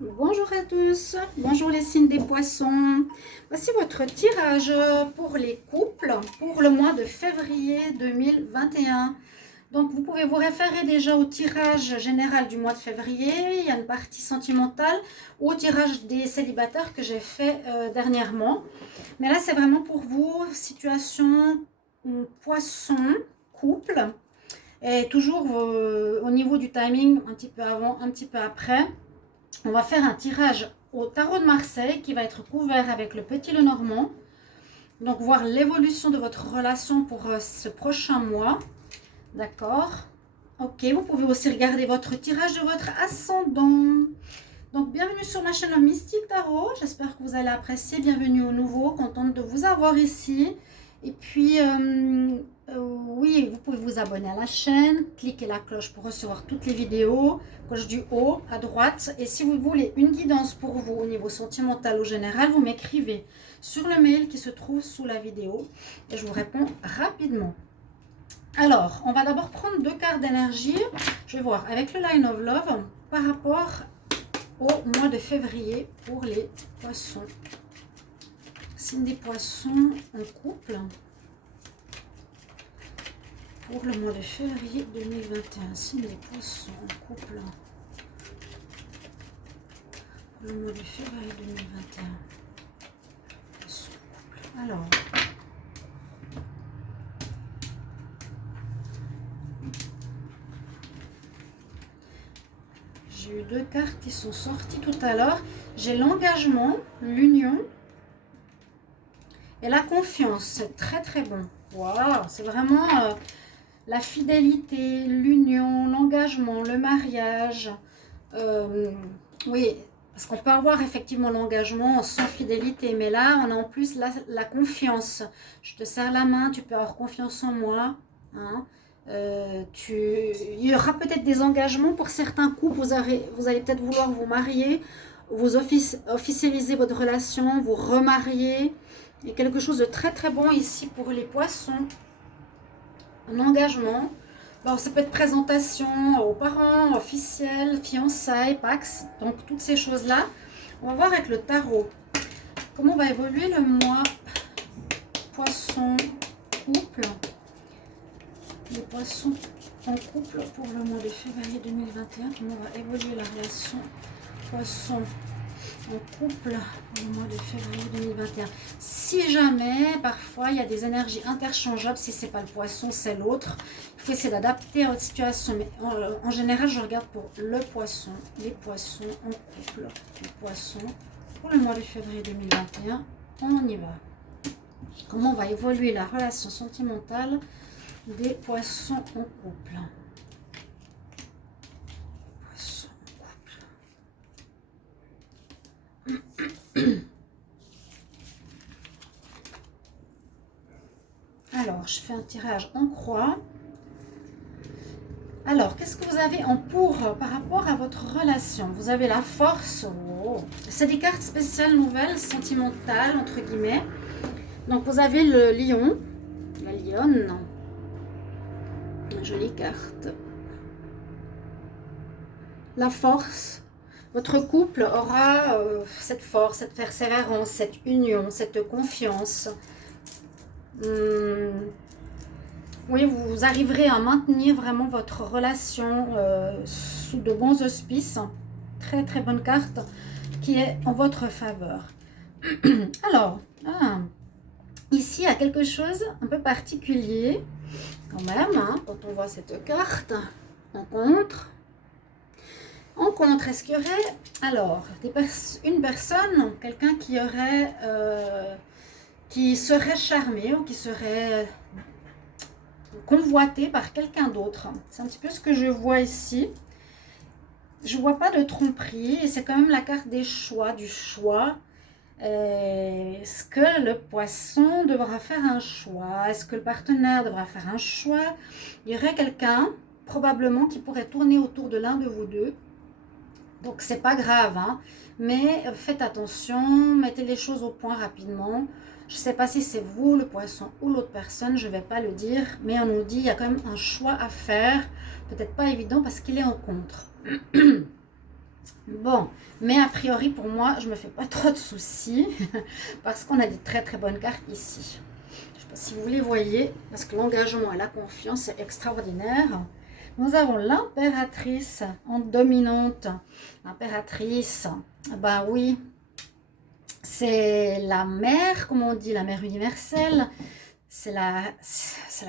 Bonjour à tous, bonjour les signes des poissons. Voici votre tirage pour les couples pour le mois de février 2021. Donc vous pouvez vous référer déjà au tirage général du mois de février, il y a une partie sentimentale, ou au tirage des célibataires que j'ai fait dernièrement. Mais là c'est vraiment pour vous, situation poisson, couple, et toujours au niveau du timing, un petit peu avant, un petit peu après. On va faire un tirage au tarot de Marseille qui va être couvert avec le petit Lenormand. Donc voir l'évolution de votre relation pour ce prochain mois. D'accord. Ok, vous pouvez aussi regarder votre tirage de votre ascendant. Donc bienvenue sur ma chaîne Mystique Tarot. J'espère que vous allez apprécier. Bienvenue au nouveau. Contente de vous avoir ici. Et puis, oui, vous pouvez vous abonner à la chaîne, cliquer la cloche pour recevoir toutes les vidéos, cloche du haut à droite. Et si vous voulez une guidance pour vous au niveau sentimental ou général, vous m'écrivez sur le mail qui se trouve sous la vidéo et je vous réponds rapidement. Alors, on va d'abord prendre deux cartes d'énergie. Je vais voir avec le Line of Love par rapport au mois de février pour les poissons. Signe des poissons en couple pour le mois de février 2021. Signe des poissons en couple pour le mois de février 2021. Poissons en couple. Alors, j'ai eu deux cartes qui sont sorties tout à l'heure. J'ai l'engagement, l'union et la confiance. C'est très très bon. Waouh, c'est vraiment la fidélité, l'union, l'engagement, le mariage. Oui, parce qu'on peut avoir effectivement l'engagement sans fidélité, mais là, on a en plus la confiance. Je te serre la main, tu peux avoir confiance en moi. Hein. Il y aura peut-être des engagements pour certains couples. Vous allez peut-être vouloir vous marier, vous officialiser votre relation, vous remarier. Il y a quelque chose de très très bon ici pour les poissons. Un engagement. Bon, ça peut être présentation aux parents, officiel, fiançailles, Pax, donc toutes ces choses-là. On va voir avec le tarot. Comment va évoluer le mois poisson couple. Les poissons en couple pour le mois de février 2021. Comment va évoluer la relation poisson en couple au mois de février 2021. Si jamais, parfois, il y a des énergies interchangeables, si c'est pas le poisson, c'est l'autre, il faut essayer d'adapter à votre situation. Mais en général, je regarde pour le poisson, les poissons en couple, les poissons pour le mois de février 2021. On y va. Comment va évoluer la relation sentimentale des poissons en couple? Alors, je fais un tirage en croix. Alors, qu'est-ce que vous avez en pour par rapport à votre relation? Vous avez la force. Oh. C'est des cartes spéciales nouvelles, sentimentales, entre guillemets. Donc, vous avez le lion, la lionne. Une jolie carte. La force. Votre couple aura cette force, cette persévérance, cette union, cette confiance. Oui, vous arriverez à maintenir vraiment votre relation sous de bons auspices. Très très bonne carte qui est en votre faveur. Alors, ici il y a quelque chose un peu particulier quand même, hein, quand on voit cette carte. Rencontre, est-ce qu'il y aurait alors une personne, quelqu'un qui serait charmé ou qui serait convoité par quelqu'un d'autre? C'est un petit peu ce que je vois ici. Je vois pas de tromperie et c'est quand même la carte des choix, du choix. Est-ce que le poisson devra faire un choix? Est-ce que le partenaire devra faire un choix? Il y aurait quelqu'un probablement qui pourrait tourner autour de l'un de vous deux. Donc c'est pas grave, hein, mais faites attention, mettez les choses au point rapidement. Je ne sais pas si c'est vous, le poisson, ou l'autre personne, je ne vais pas le dire, mais on nous dit qu'il y a quand même un choix à faire, peut-être pas évident parce qu'il est en contre. Bon, mais a priori pour moi, je me fais pas trop de soucis parce qu'on a des très très bonnes cartes ici. Je sais pas si vous les voyez, parce que l'engagement et la confiance est extraordinaire. Nous avons l'impératrice en dominante. L'impératrice, bah oui, c'est la mère, comme on dit, la mère universelle. C'est la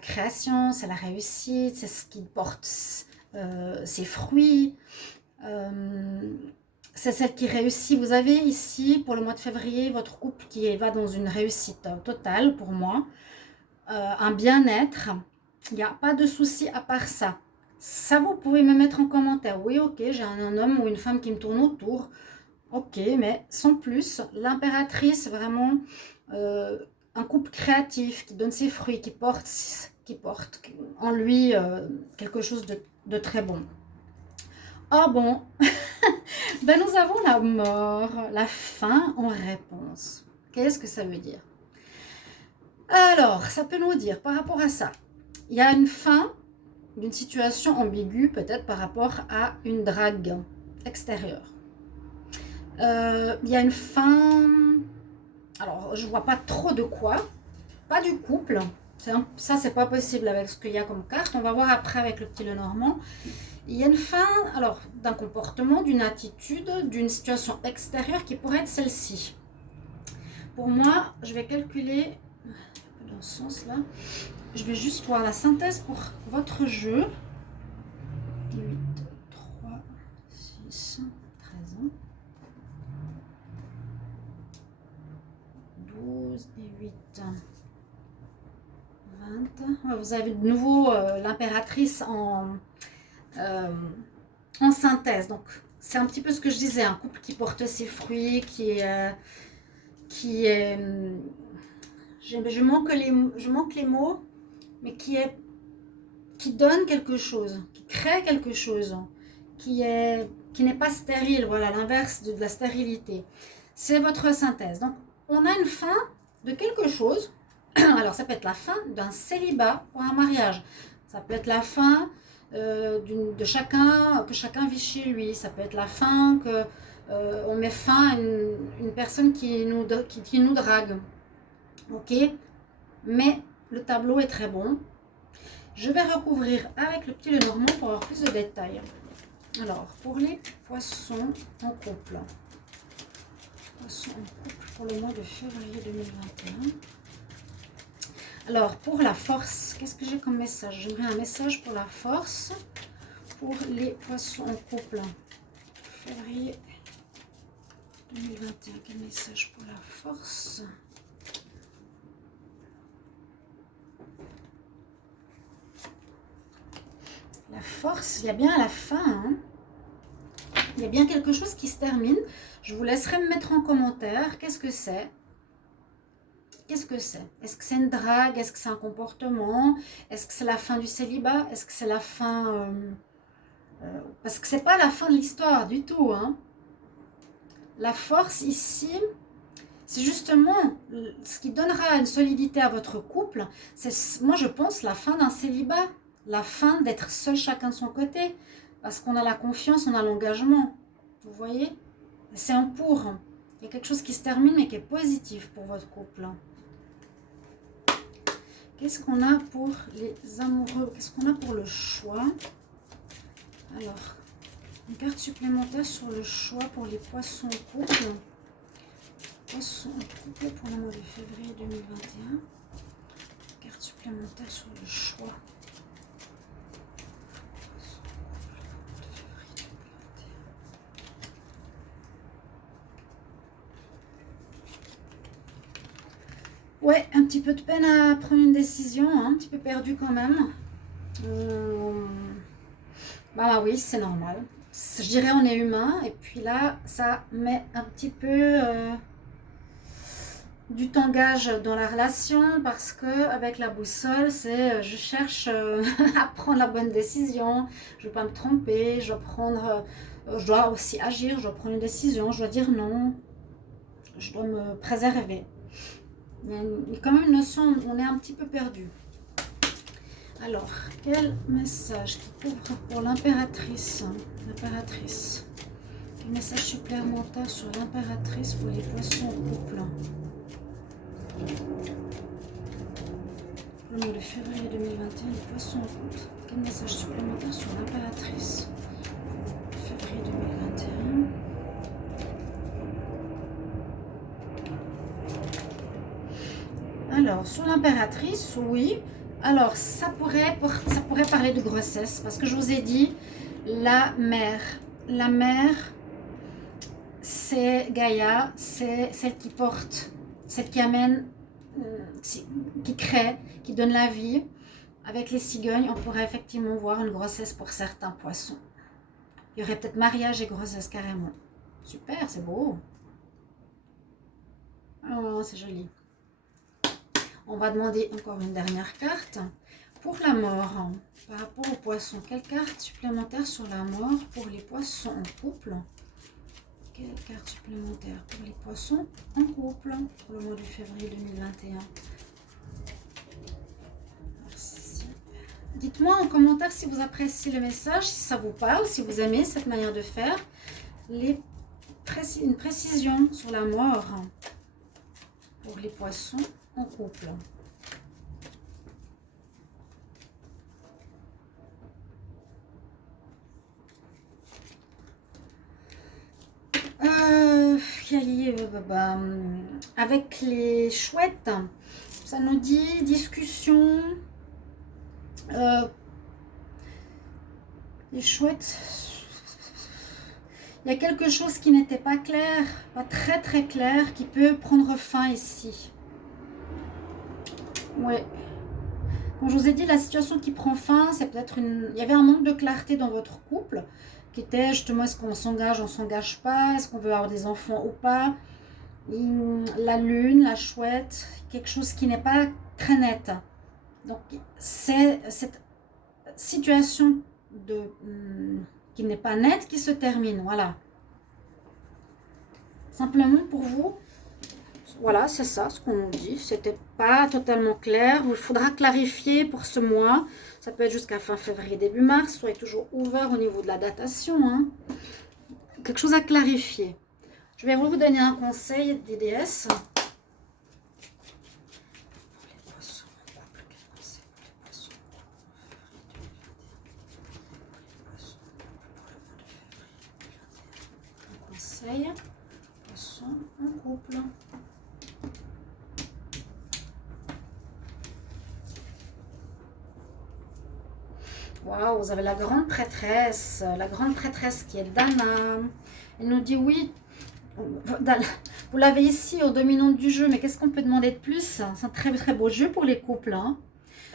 création, c'est la réussite, c'est ce qui porte ses fruits. C'est celle qui réussit. Vous avez ici, pour le mois de février, votre couple qui va dans une réussite totale pour moi. Un bien-être. Il n'y a pas de souci à part ça. Ça, vous pouvez me mettre en commentaire. Oui, ok, j'ai un homme ou une femme qui me tourne autour. Ok, mais sans plus. L'impératrice, vraiment, un couple créatif qui donne ses fruits, qui porte en lui quelque chose de très bon. Ah bon, ben nous avons la mort, la fin en réponse. Qu'est-ce que ça veut dire? Alors, ça peut nous dire par rapport à ça, il y a une fin d'une situation ambiguë peut-être par rapport à une drague extérieure. Il y a une fin, alors je vois pas trop de quoi, pas du couple, ça c'est pas possible avec ce qu'il y a comme carte, on va voir après avec le petit Lenormand. Il y a une fin, alors, d'un comportement, d'une attitude, d'une situation extérieure qui pourrait être celle-ci. Pour moi, je vais calculer, un peu dans ce sens-là, je vais juste voir la synthèse pour votre jeu. 8, 3, 6, 13, 12 et 8, 20. Vous avez de nouveau l'impératrice en synthèse. Donc, c'est un petit peu ce que je disais, un couple qui porte ses fruits, qui est je manque les mots, mais qui donne quelque chose, qui crée quelque chose, qui n'est pas stérile, voilà, l'inverse de la stérilité. C'est votre synthèse. Donc, on a une fin de quelque chose. Alors, ça peut être la fin d'un célibat ou un mariage. Ça peut être la fin de chacun, que chacun vit chez lui. Ça peut être la fin que on met fin à une personne qui nous drague. Ok, mais le tableau est très bon. Je vais recouvrir avec le petit Lenormand pour avoir plus de détails. Alors, pour les poissons en couple. Poissons en couple pour le mois de février 2021. Alors, pour la force, qu'est-ce que j'ai comme message? J'aimerais un message pour la force, pour les poissons en couple. Février 2021, quel message pour la force? La force, il y a bien à la fin, hein. Il y a bien quelque chose qui se termine. Je vous laisserai me mettre en commentaire. Qu'est-ce que c'est? Qu'est-ce que c'est? Est-ce que c'est une drague? Est-ce que c'est un comportement? Est-ce que c'est la fin du célibat? Est-ce que c'est la fin... parce que c'est pas la fin de l'histoire du tout, hein. La force ici, c'est justement ce qui donnera une solidité à votre couple. C'est, moi, je pense, la fin d'un célibat. La fin d'être seul chacun de son côté. Parce qu'on a la confiance, on a l'engagement. Vous voyez? C'est en pour. Il y a quelque chose qui se termine, mais qui est positif pour votre couple. Qu'est-ce qu'on a pour les amoureux? Qu'est-ce qu'on a pour le choix? Alors, une carte supplémentaire sur le choix pour les poissons en couple. Poissons en couple pour le mois de février 2021. Carte supplémentaire sur le choix. Ouais, un petit peu de peine à prendre une décision, hein, un petit peu perdu quand même. Bah oui, c'est normal. Je dirais on est humain, et puis là, ça met un petit peu du tangage dans la relation, parce que avec la boussole, c'est je cherche à prendre la bonne décision, je ne veux pas me tromper, je dois aussi agir, je dois prendre une décision, je dois dire non, je dois me préserver. Il y a quand même une notion, on est un petit peu perdu. Alors, quel message qui couvre pour l'impératrice? L'impératrice. Quel message supplémentaire sur l'impératrice pour les poissons en couple? Le mois de février 2021, les poissons en couple. Quel message supplémentaire sur l'impératrice? Février 2021. Alors, sur l'impératrice, oui. Alors, ça pourrait parler de grossesse. Parce que je vous ai dit, la mère. La mère, c'est Gaïa. C'est celle qui porte, celle qui amène, qui crée, qui donne la vie. Avec les cigognes, on pourrait effectivement voir une grossesse pour certains poissons. Il y aurait peut-être mariage et grossesse carrément. Super, c'est beau. Oh, c'est joli. On va demander encore une dernière carte. Pour la mort, par rapport aux poissons, quelle carte supplémentaire sur la mort pour les poissons en couple? Quelle carte supplémentaire pour les poissons en couple pour le mois de février 2021? Dites-moi en commentaire si vous appréciez le message, si ça vous parle, si vous aimez cette manière de faire. Une précision sur la mort pour les poissons en couple. Avec les chouettes, ça nous dit discussion. Les chouettes, il y a quelque chose qui n'était pas clair, pas très très clair, qui peut prendre fin ici. Ouais. Comme je vous ai dit, la situation qui prend fin, c'est peut-être une... Il y avait un manque de clarté dans votre couple, qui était justement, est-ce qu'on s'engage, on ne s'engage pas, est-ce qu'on veut avoir des enfants ou pas. La lune, la chouette, quelque chose qui n'est pas très net. Donc, c'est cette situation qui n'est pas nette qui se termine. Voilà. Simplement pour vous, voilà, c'est ça ce qu'on nous dit. C'était pas totalement clair. Il faudra clarifier pour ce mois. Ça peut être jusqu'à fin février, début mars. Soyez toujours ouvert au niveau de la datation. Hein. Quelque chose à clarifier. Je vais vous donner un conseil des déesses. Poisson en couple. Waouh, vous avez la grande prêtresse qui est Dana. Elle nous dit oui, vous l'avez ici au dominante du jeu, mais qu'est-ce qu'on peut demander de plus? C'est un très très beau jeu pour les couples. Hein.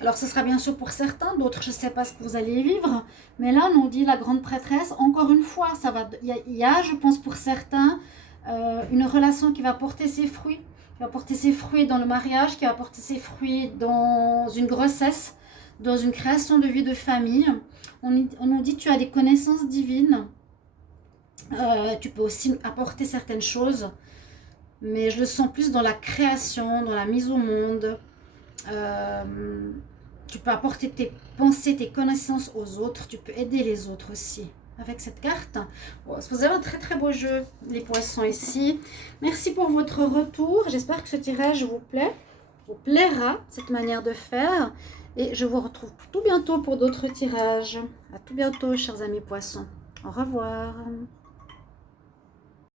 Alors ce sera bien sûr pour certains, d'autres je ne sais pas ce que vous allez vivre, mais là on nous dit la grande prêtresse, encore une fois, ça va. Il y a je pense pour certains, une relation qui va porter ses fruits, dans le mariage, qui va porter ses fruits dans une grossesse, dans une création de vie de famille. On nous dit tu as des connaissances divines, tu peux aussi apporter certaines choses, mais je le sens plus dans la création, dans la mise au monde. Tu peux apporter tes pensées, tes connaissances aux autres, tu peux aider les autres aussi avec cette carte. Bon, vous avez un très très beau jeu, les poissons ici. Merci pour votre retour, j'espère que ce tirage vous plaira, cette manière de faire, et je vous retrouve tout bientôt pour d'autres tirages. À tout bientôt chers amis poissons, au revoir.